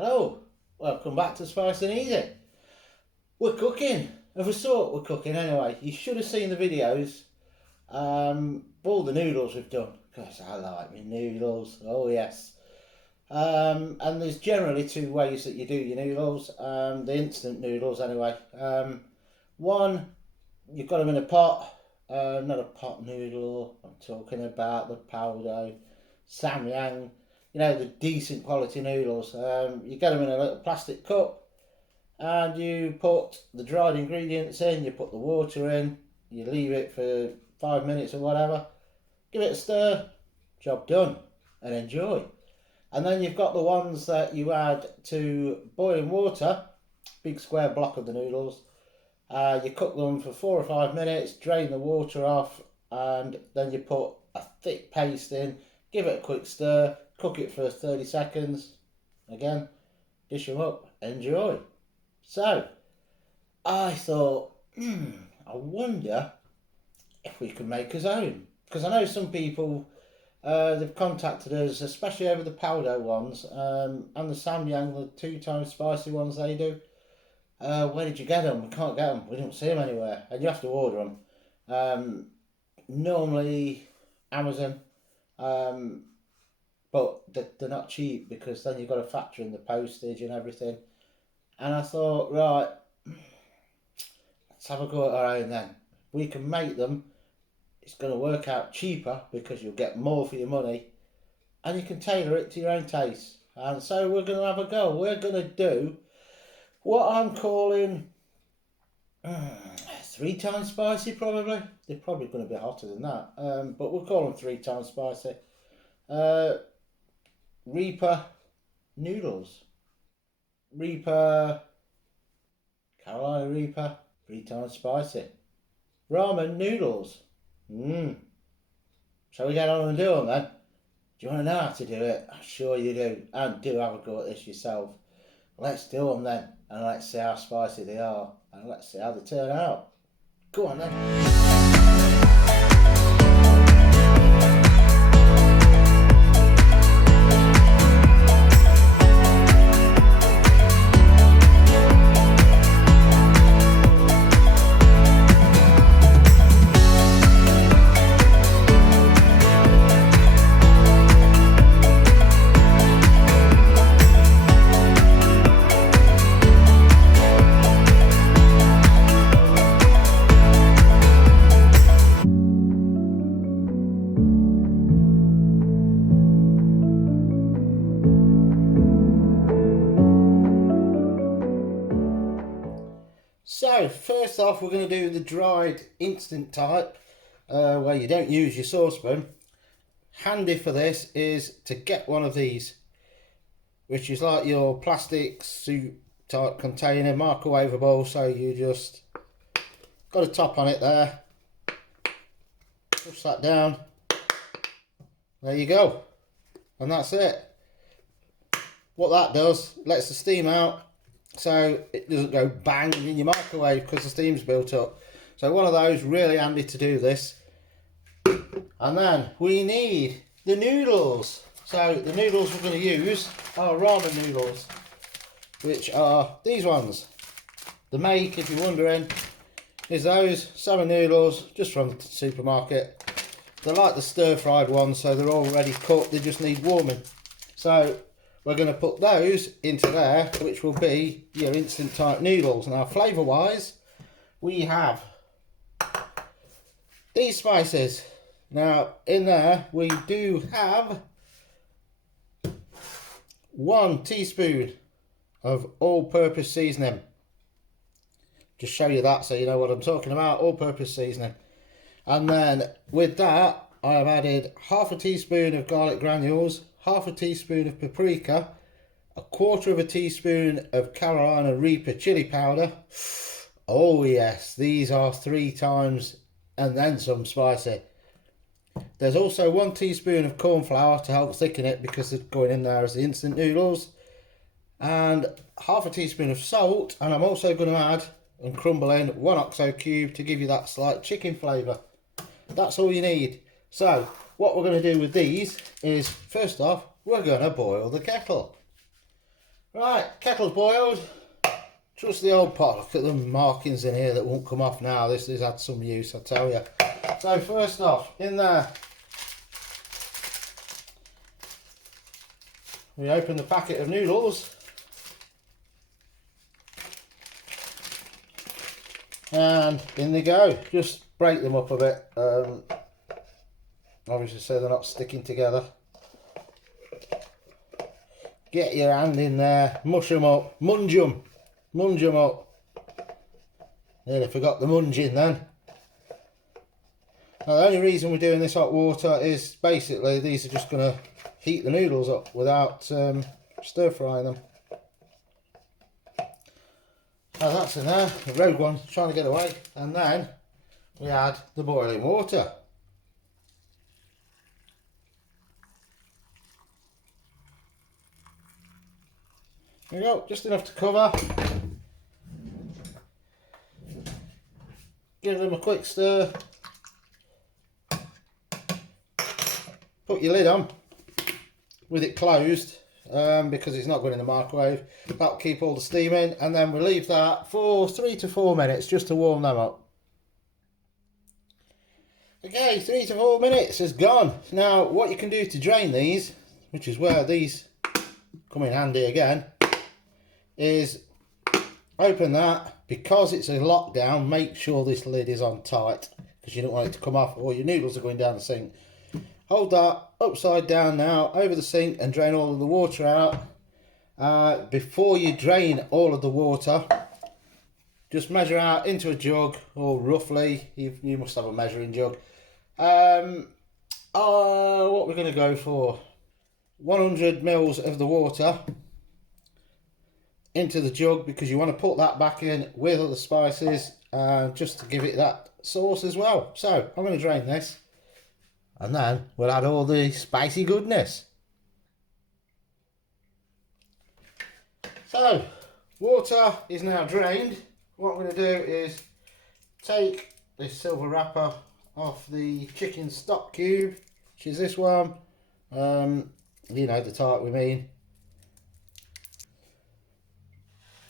Hello, welcome back to Spice and Easy. We're cooking, of a sort we're cooking anyway. You should have seen the videos, all the noodles we've done, because I like my noodles, oh yes. And there's generally two ways that you do your noodles, the instant noodles anyway. One, you've got them in a pot, not a pot noodle, I'm talking about the powder, samyang, you know, the decent quality noodles. You get them in a little plastic cup and you put the dried ingredients in, you put the water in, you leave it for 5 minutes or whatever, give it a stir, job done, and enjoy. And then you've got the ones that you add to boiling water, big square block of the noodles. You cook them for 4 or 5 minutes, drain the water off, and then you put a thick paste in, give it a quick stir, cook it for 30 seconds, again, dish them up, enjoy. So, I thought, I wonder if we can make our own. Because I know some people, they've contacted us, especially over the powder ones, and the samyang, the 2 times spicy ones they do. Where did you get them? We can't get them. We don't see them anywhere. And you have to order them. Normally Amazon, but they're not cheap because then you've got to factor in the postage and everything. And I thought, right, let's have a go at our own then. We can make them. It's going to work out cheaper because you'll get more for your money, and you can tailor it to your own taste. And so we're going to have a go. We're going to do what I'm calling 3 times spicy, probably. They're probably going to be hotter than that, but we'll call them 3 times spicy. Reaper noodles. Reaper, Carolina Reaper, 3 times spicy. Ramen noodles. Shall we get on and do them then? Do you want to know how to do it? I'm sure you do. And do have a go at this yourself. Let's do them then. And let's see how spicy they are. And let's see how they turn out. Go on then. So first off, we're going to do the dried instant type, where you don't use your saucepan. Handy for this is to get one of these, which is like your plastic soup type container, microwavable. So you just got a top on it there, push that down, there you go, and that's it. What that does, lets the steam out, so it doesn't go bang in your microwave because the steam's built up. So one of those, really handy to do this. And then we need the noodles. So the noodles we're going to use are ramen noodles, which are these ones. The make, if you're wondering, is those 7 noodles just from the supermarket. They're like the stir-fried ones, so they're already cooked, they just need warming. So we're going to put those into there, which will be your instant type noodles. Now, flavour wise, we have these spices. Now, in there, we do have 1 teaspoon of all-purpose seasoning. Just show you that so you know what I'm talking about, all-purpose seasoning. And then with that, I have added half a teaspoon of garlic granules, half a teaspoon of paprika, 1/4 teaspoon of Carolina Reaper chili powder. Oh yes, these are 3 times and then some spicy. There's also 1 teaspoon of corn flour to help thicken it because it's going in there as the instant noodles, and half a teaspoon of salt. And I'm also going to add and crumble in 1 OXO cube to give you that slight chicken flavour. That's all you need. So what we're going to do with these is, first off, we're going to boil the kettle. Right, kettle's boiled. Trust the old pot. Look at the markings in here that won't come off now. This has had some use, I tell you. So first off, in there, we open the packet of noodles. And in they go. Just break them up a bit. Obviously so they're not sticking together. Get your hand in there, mush them up, munge them up. Nearly forgot the munging then. Now the only reason we're doing this hot water is basically these are just going to heat the noodles up without stir frying them. Now that's in there, the rogue one's trying to get away, and then we add the boiling water. There we go, just enough to cover. Give them a quick stir. Put your lid on with it closed because it's not going in the microwave. That'll keep all the steam in, and then we'll leave that for 3 to 4 minutes just to warm them up. Okay, 3 to 4 minutes is gone. Now what you can do to drain these, which is where these come in handy again, is open that. Because it's a lockdown, make sure this lid is on tight because you don't want it to come off or your noodles are going down the sink. Hold that upside down now over the sink and drain all of the water out. Before you drain all of the water, just measure out into a jug, or roughly, you must have a measuring jug. What we're going to go for, 100 mils of the water into the jug, because you want to put that back in with other spices just to give it that sauce as well. So I'm going to drain this and then we'll add all the spicy goodness. So water is now drained. What I'm going to do is take this silver wrapper off the chicken stock cube, which is this one, you know, the type we mean.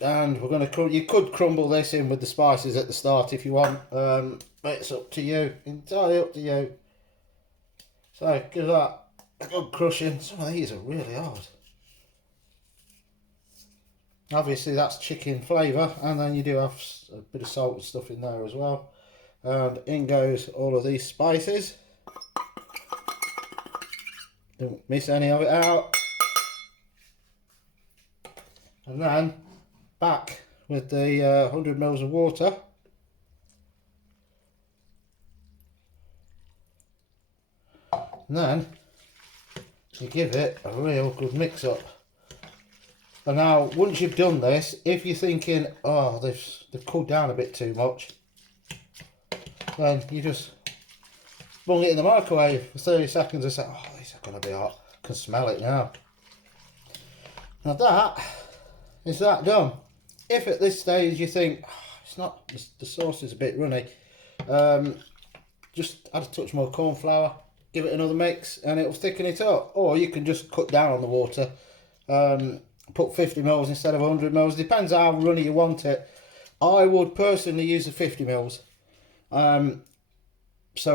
And we're going to, you could crumble this in with the spices at the start if you want, but it's up to you, entirely up to you. So give that a good crushing. Some of these are really hard. Obviously that's chicken flavour, and then you do have a bit of salt and stuff in there as well. And in goes all of these spices. Don't miss any of it out. And then back with the 100 mils of water. And then you give it a real good mix up. And now once you've done this, if you're thinking, oh, they've cooled down a bit too much, then you just bung it in the microwave for 30 seconds and say, oh, these are going to be hot. I can smell it now. Now that is that done. If at this stage you think, oh, it's not, the sauce is a bit runny, just add a touch more corn flour, give it another mix, and it'll thicken it up. Or you can just cut down on the water, put 50 mils instead of 100 mils. Depends how runny you want it. I would personally use the 50 mils, so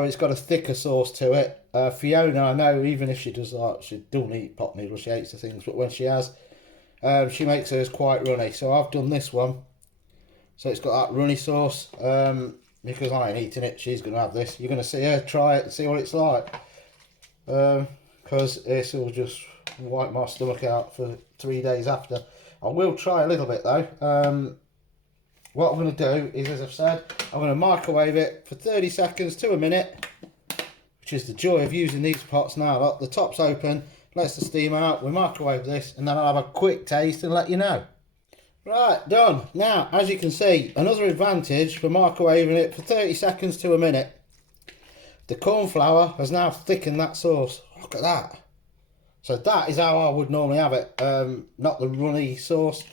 it's got a thicker sauce to it. Fiona, I know, even if she does that, she don't eat pot noodles, she hates the things, but when she has, she makes hers quite runny. So I've done this one, so it's got that runny sauce. Because I ain't eating it, she's going to have this. You're going to see her try it and see what it's like. Because this will just wipe my stomach out for 3 days after. I will try a little bit though. What I'm going to do is, as I've said, I'm going to microwave it for 30 seconds to a minute, which is the joy of using these pots now. Look, the top's open, lets the steam out. We microwave this and then I'll have a quick taste and let you know. Right, done. Now, as you can see, another advantage for microwaving it for 30 seconds to a minute. The corn flour has now thickened that sauce. Look at that. So that is how I would normally have it, not the runny sauce.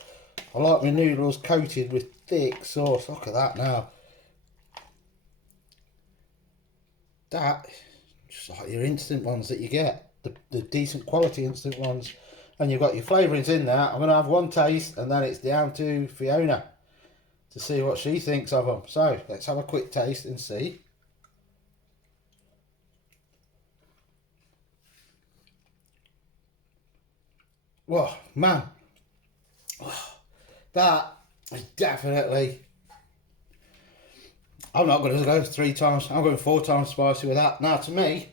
I like my noodles coated with thick sauce. Look at that now. That, just like your instant ones that you get, the decent quality instant ones. and you've got your flavourings in there. I'm going to have one taste and then it's down to Fiona to see what she thinks of them. So let's have a quick taste and see. Whoa, man, that is definitely, I'm not going to go 3 times, I'm going 4 times spicy with that. Now to me,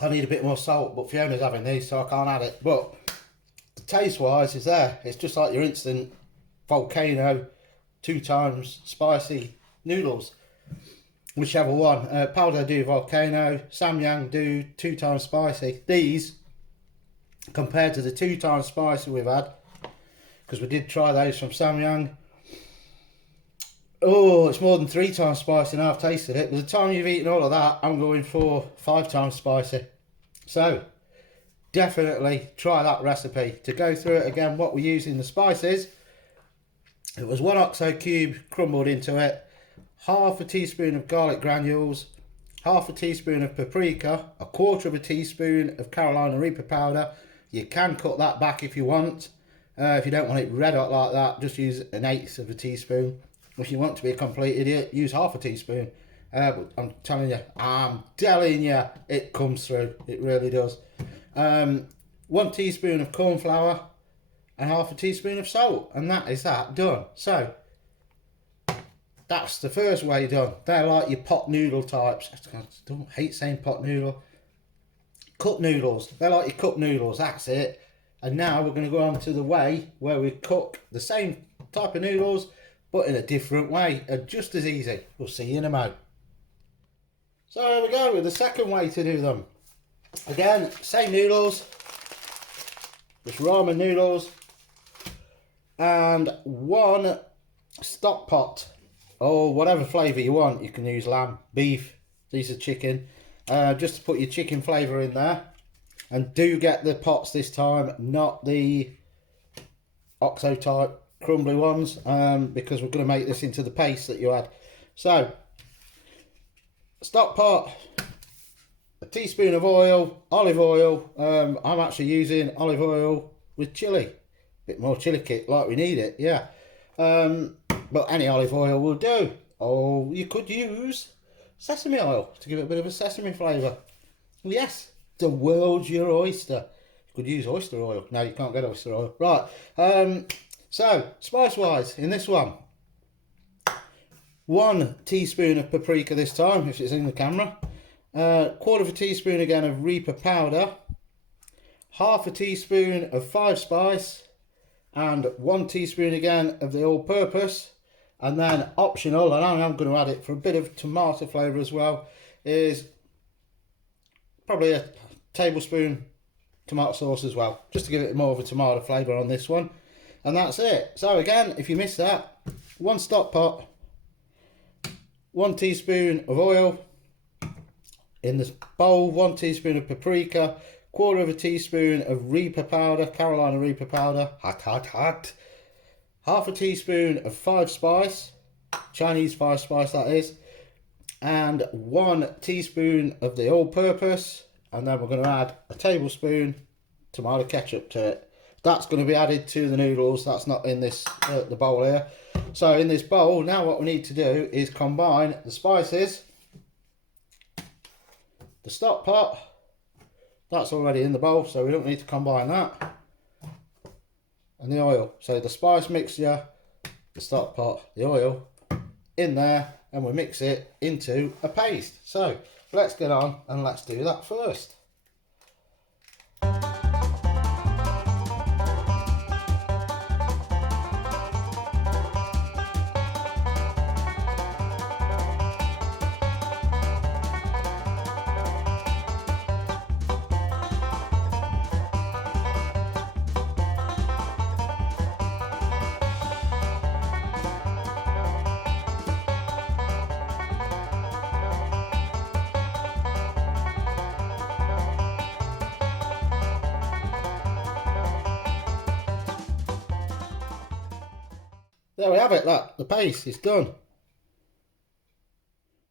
I need a bit more salt, but Fiona's having these so I can't add it. But the taste wise is there. It's just like your instant volcano 2 times spicy noodles. Whichever one. Powder do volcano, Samyang do 2 times spicy. These, compared to the 2 times spicy we've had, because we did try those from Samyang, oh, it's more than 3 times spicy and I've tasted it. By the time you've eaten all of that, I'm going for 5 times spicy. So, definitely try that recipe. To go through it again, what we're using the spices, it was 1 OXO cube crumbled into it, half a teaspoon of garlic granules, half a teaspoon of paprika, 1/4 teaspoon of Carolina Reaper powder. You can cut that back if you want. If you don't want it red hot like that, just use 1/8 teaspoon. If you want to be a complete idiot, use half a teaspoon. But I'm telling you, it comes through. It really does. 1 teaspoon of corn flour and half a teaspoon of salt, and that is that done. So that's the first way done. They're like your pot noodle types. I don't hate saying pot noodle. Cup noodles. They're like your cup noodles. That's it. And now we're going to go on to the way where we cook the same type of noodles, but in a different way, and just as easy. We'll see you in a moment. So here we go with the second way to do them. Again, same noodles, just ramen noodles, and 1 stock pot, or whatever flavour you want. You can use lamb, beef, these are chicken, just to put your chicken flavour in there. And do get the pots this time, not the OXO type crumbly ones, because we're going to make this into the paste that you had. So, stock pot, a teaspoon of oil, olive oil. I'm actually using olive oil with chilli. Bit more chilli kick, like we need it, yeah. But any olive oil will do. Or you could use sesame oil to give it a bit of a sesame flavour. Yes, the world's your oyster. You could use oyster oil. No, you can't get oyster oil. Right. So, spice-wise, in this one, 1 teaspoon of paprika this time, if it's in the camera. 1/4 teaspoon again of Reaper powder. Half a teaspoon of 5 spice. And 1 teaspoon again of the all-purpose. And then optional, and I'm going to add it for a bit of tomato flavour as well, is probably a tablespoon tomato sauce as well, just to give it more of a tomato flavour on this one. And that's it. So again, if you missed that, 1 stock pot, 1 teaspoon of oil in this bowl, 1 teaspoon of paprika, 1/4 teaspoon of Reaper powder, Carolina Reaper powder, hot, half a teaspoon of 5 spice, Chinese 5 spice that is, and 1 teaspoon of the all-purpose, and then we're going to add a tablespoon tomato ketchup to it. That's going to be added to the noodles. That's not in this the bowl here. So in this bowl, now what we need to do is combine the spices, the stock pot, that's already in the bowl, so we don't need to combine that, and the oil. So the spice mixture, the stock pot, the oil in there, and we mix it into a paste. So let's get on and let's do that first. There we have it, look, the paste is done.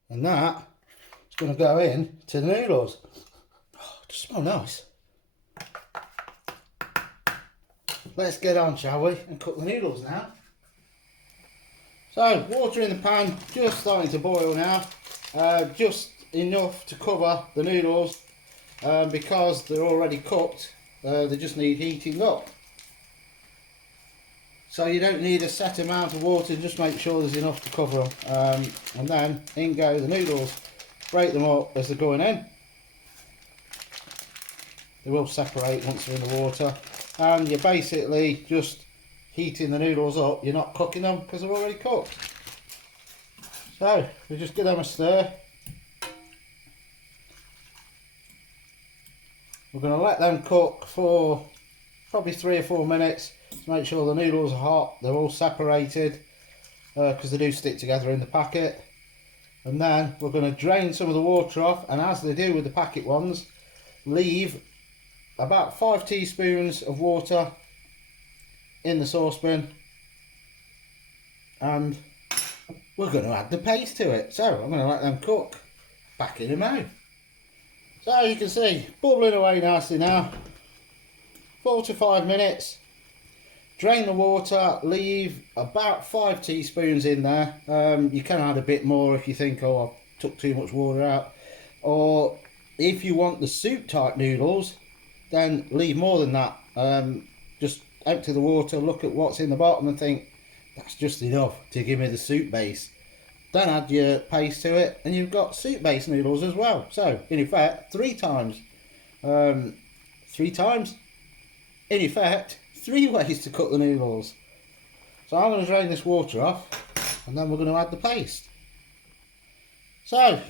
And that is going to go in to the noodles. Oh, it just smells nice. let's get on, shall we, and cook the noodles now. So, water in the pan, just starting to boil now. Just enough to cover the noodles because they're already cooked. They just need heating up. So you don't need a set amount of water, just make sure there's enough to cover them. And then in go the noodles. Break them up as they're going in. They will separate once they're in the water. And you're basically just heating the noodles up. You're not cooking them because they're already cooked. So we just give them a stir. We're going to let them cook for probably 3 or 4 minutes to make sure the noodles are hot, they're all separated because they do stick together in the packet. And then we're going to drain some of the water off, and as they do with the packet ones, leave about 5 teaspoons of water in the saucepan, and we're going to add the paste to it. So I'm going to let them cook back in a moment. So you can see bubbling away nicely now. 4 to 5 minutes. Drain the water, leave about 5 teaspoons in there. You can add a bit more if you think, oh, I took too much water out. Or if you want the soup type noodles, then leave more than that. Just empty the water, look at what's in the bottom and think, that's just enough to give me the soup base. Then add your paste to it and you've got soup base noodles as well. So in effect, 3 times. 3 times? In effect, 3 ways to cook the noodles. So I'm going to drain this water off and then we're going to add the paste. So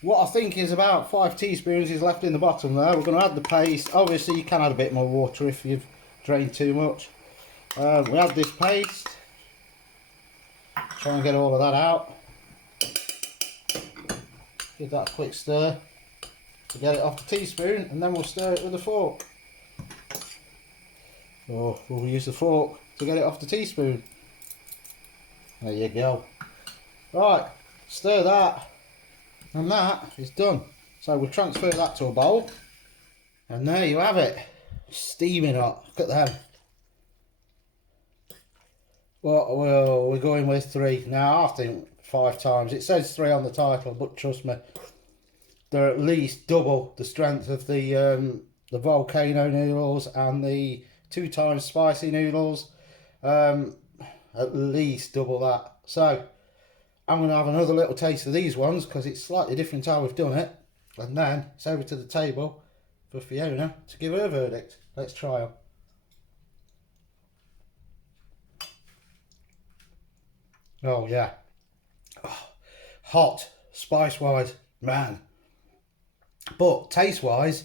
what I think is about 5 teaspoons is left in the bottom there. We're going to add the paste. Obviously you can add a bit more water if you've drained too much. We add this paste. Try and get all of that out. Give that a quick stir to get it off the teaspoon, and then we'll stir it with a fork. Or we'll use the fork to get it off the teaspoon. There you go. Right, stir that, and that is done. So we'll transfer that to a bowl, and there you have it. Steaming hot. Look at them. Well, we're going with 3. Now I think 5 times. It says 3 on the title, but trust me, they're at least double the strength of the volcano noodles and the 2 times spicy noodles. At least double that. So I'm going to have another little taste of these ones because it's slightly different how we've done it, and then it's over to the table for Fiona to give her verdict. Let's try them. Oh yeah, oh, hot, spice wise, man. But taste wise,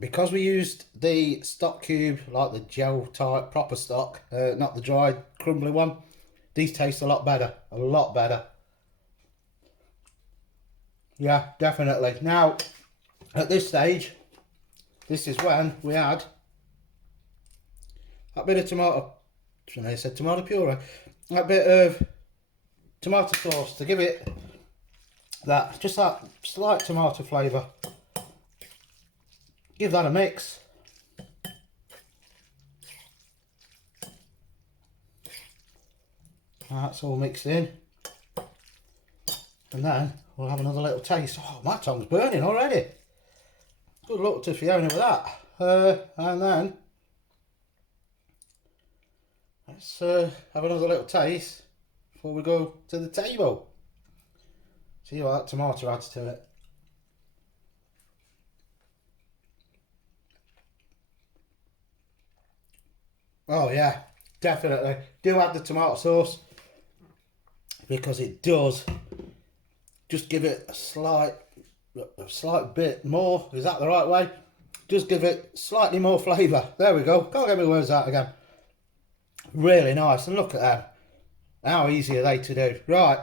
because we used the stock cube, like the gel type proper stock, not the dried crumbly one, these taste a lot better, a lot better. Yeah, definitely. Now, at this stage, this is when we add that bit of tomato, I said tomato puree, that bit of tomato sauce to give it that, just that slight tomato flavour. Give that a mix. That's all mixed in. And then we'll have another little taste. Oh, my tongue's burning already. Good luck to Fiona with that. And then let's have another little taste before we go to the table. See what that tomato adds to it. Oh yeah, definitely. Do add the tomato sauce because it does just give it a slight bit more. Is that the right way? Just give it slightly more flavour. There we go. Can't get my words out again. Really nice. And look at them. How easy are they to do? Right,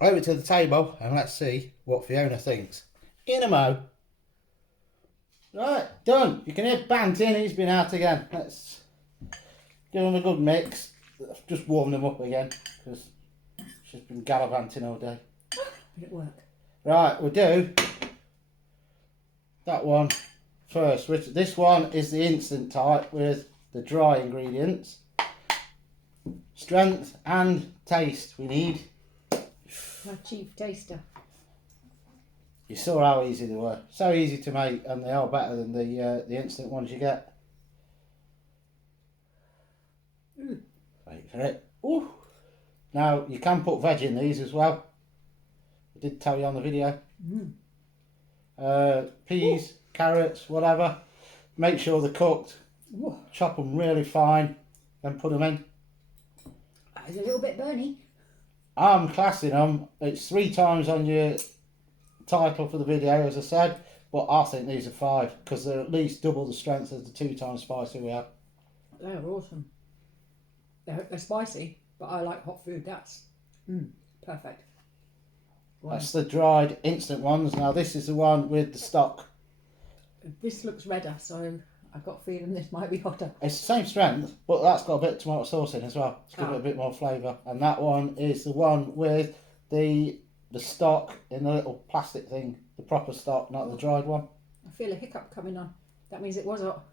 over to the table and let's see what Fiona thinks. In a mo. Right, done. You can hear Banting, he's been out again. Let's give them a good mix. Just warm them up again because she's been gallivanting all day. Did it work? Right, we'll do that one first. This one is the instant type with the dry ingredients. Strength and taste we need. My chief taster. You saw how easy they were. So easy to make, and they are better than the instant ones you get. Wait for it. Ooh. Now you can put veg in these as well. I did tell you on the video. Peas, carrots, whatever. Make sure they're cooked. Ooh. Chop them really fine, then put them in. It's a little bit burny. I'm classing them. It's 3 times on your title for the video, as I said, but I think these are 5 because they're at least double the strength of the 2 times spicy we have. They're awesome. They're spicy, but I like hot food. That's perfect. Wow. That's the dried instant ones. Now this is the one with the stock. This looks redder, so I've got a feeling this might be hotter. It's the same strength, but that's got a bit of tomato sauce in as well to give it a bit more flavour. And that one is the one with the stock in the little plastic thing, the proper stock, not the dried one. I feel a hiccup coming on. That means it was hot.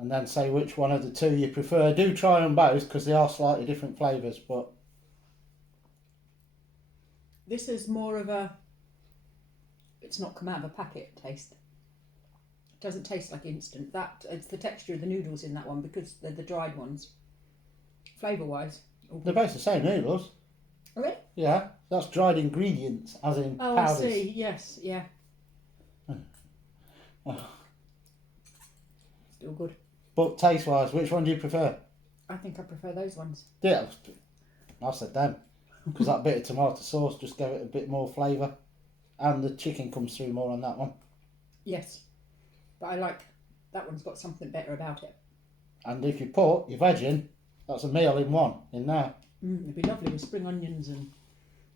And then say which one of the 2 you prefer. Do try them both because they are slightly different flavours, but this is more of a, it's not come out of a packet taste. It doesn't taste like instant. That it's the texture of the noodles in that one because they're the dried ones. Flavour wise. They're both the same noodles. Are they? Yeah, that's dried ingredients, as in powders. I see. Yes, yeah. Still good. But taste-wise, which one do you prefer? I think I prefer those ones. Yeah, I said them. Because that bit of tomato sauce just gave it a bit more flavour. And the chicken comes through more on that one. Yes. But I like, that one's got something better about it. And if you put your veg in, that's a meal in one, in there. It'd be lovely with spring onions and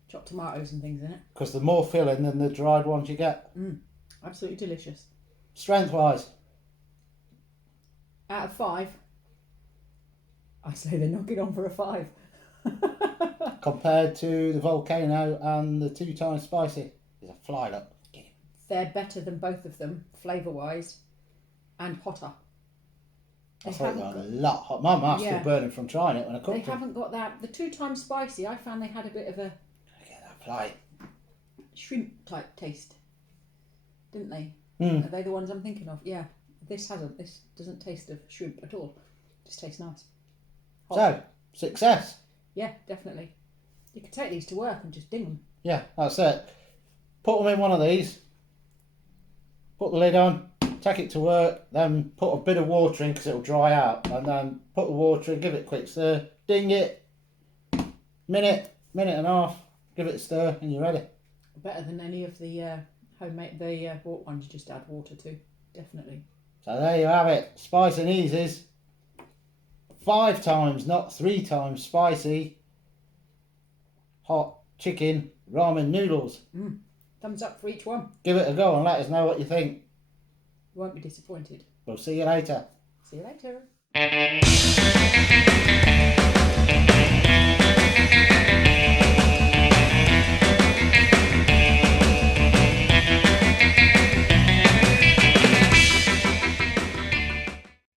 chopped tomatoes and things in it. Because they're more filling than the dried ones you get. Absolutely delicious. Strength-wise? Out of 5, I say they're knocking on for a 5. Compared to the volcano and the 2 times spicy. There's a fly, look. They're better than both of them, flavour-wise, and hotter. I thought they were a lot hot. My mouth's still burning from trying it when I cooked They haven't got that. The 2 times spicy, I found they had a bit of a Get that fly. shrimp type taste, didn't they? Mm. Are they the ones I'm thinking of? Yeah. This hasn't. This doesn't taste of shrimp at all. Just tastes nice. Hot. So, success. Yeah, definitely. You could take these to work and just ding them. Yeah, that's it. Put them in one of these. Put the lid on. Take it to work. Then put a bit of water in because it'll dry out. And then put the water in. Give it a quick stir. Ding it. Minute and a half. Give it a stir and you're ready. Better than any of the homemade, the bought ones. You just add water to. Definitely. So there you have it. Spice and Easy's 5 times, not 3 times spicy hot chicken ramen noodles. Thumbs up for each one. Give it a go and let us know what you think. You won't be disappointed. We'll see you later. See you later.